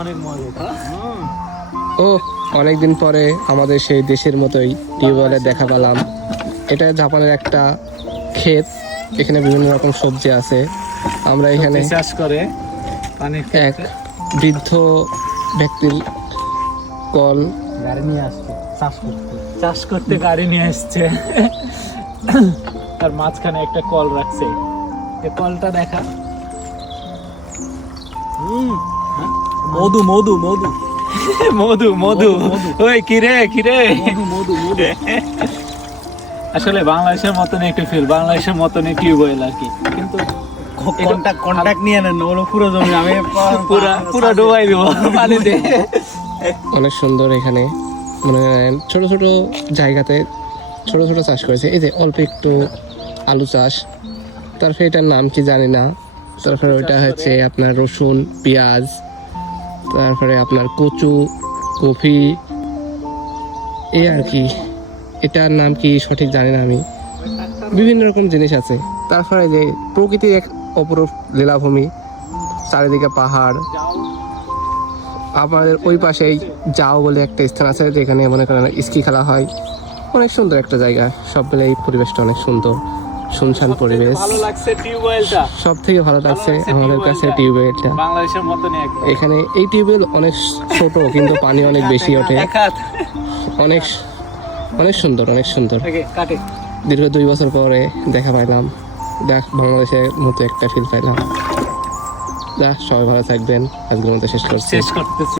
অনেক মজা। ও অনেকদিন পরে আমাদের সেই দেশের মতোই টিউবওয়েলের দেখা পেলাম। এটা জাপানের একটা ক্ষেত, এখানে বিভিন্ন রকম সবজি আছে। আমরা এখানে চাষ করে পানির এক বৃদ্ধ ব্যক্তির কল গাড়ি নিয়ে আসছে চাষ করতে গাড়ি নিয়ে আসছে। তার মাঝখানে একটা কল রাখছে, এই কলটা দেখা। মধু মধু মধু মধু মধু ওই কিরে কিরে মধু মধু। আসলে বাংলাদেশের মতন একটু ফিল, বাংলাদেশের মতন টিউবওয়েল আর কি, কিন্তু কন্টাক্ট নিয়ে নেন, ওগুলো পুরো জমি আমি পুরা ডুবাই দিব পানিতে। অনেক সুন্দর। এখানে মনে করেন ছোট ছোট জায়গাতে ছোট ছোট চাষ করেছে। এই যে অল্প একটু আলু চাষ, তারপরে এটার নাম কি জানি না। তারপরে ওইটা হচ্ছে আপনার রসুন, পেঁয়াজ, তারপরে আপনার কচু, কফি, এই আর কি। এটার নাম কি সঠিক জানি না আমি। বিভিন্ন রকম জিনিস আছে। তারপরে যে প্রকৃতির এক অপরূপ লীলাভূমি, চারিদিকে পাহাড়। আমাদের ওই পাশেই যাও বলে একটা স্থান আছে, যেখানে মনে করেন স্কি খেলা হয়। অনেক সুন্দর একটা জায়গা। সব মিলে এই পরিবেশটা অনেক সুন্দর, শুনশান পরিবেশ। ভালো লাগছে টিউবওয়েলটা, সব থেকে ভালো লাগছে আমাদের কাছে টিউবওয়েলটা। বাংলাদেশের মতনই একদম। এখানে এই টিউবওয়েল অনেক ছোট, কিন্তু পানি অনেক বেশি ওঠে। অনেক অনেক সুন্দর, অনেক সুন্দর। কাটে দীর্ঘ 2 বছর পরে দেখা পাইলাম, বাংলাদেশের মতো একটা ফিল পাইলাম। সবাই ভালো থাকবেন। আজকের মতো শেষ করছি। শেষ করতেছি।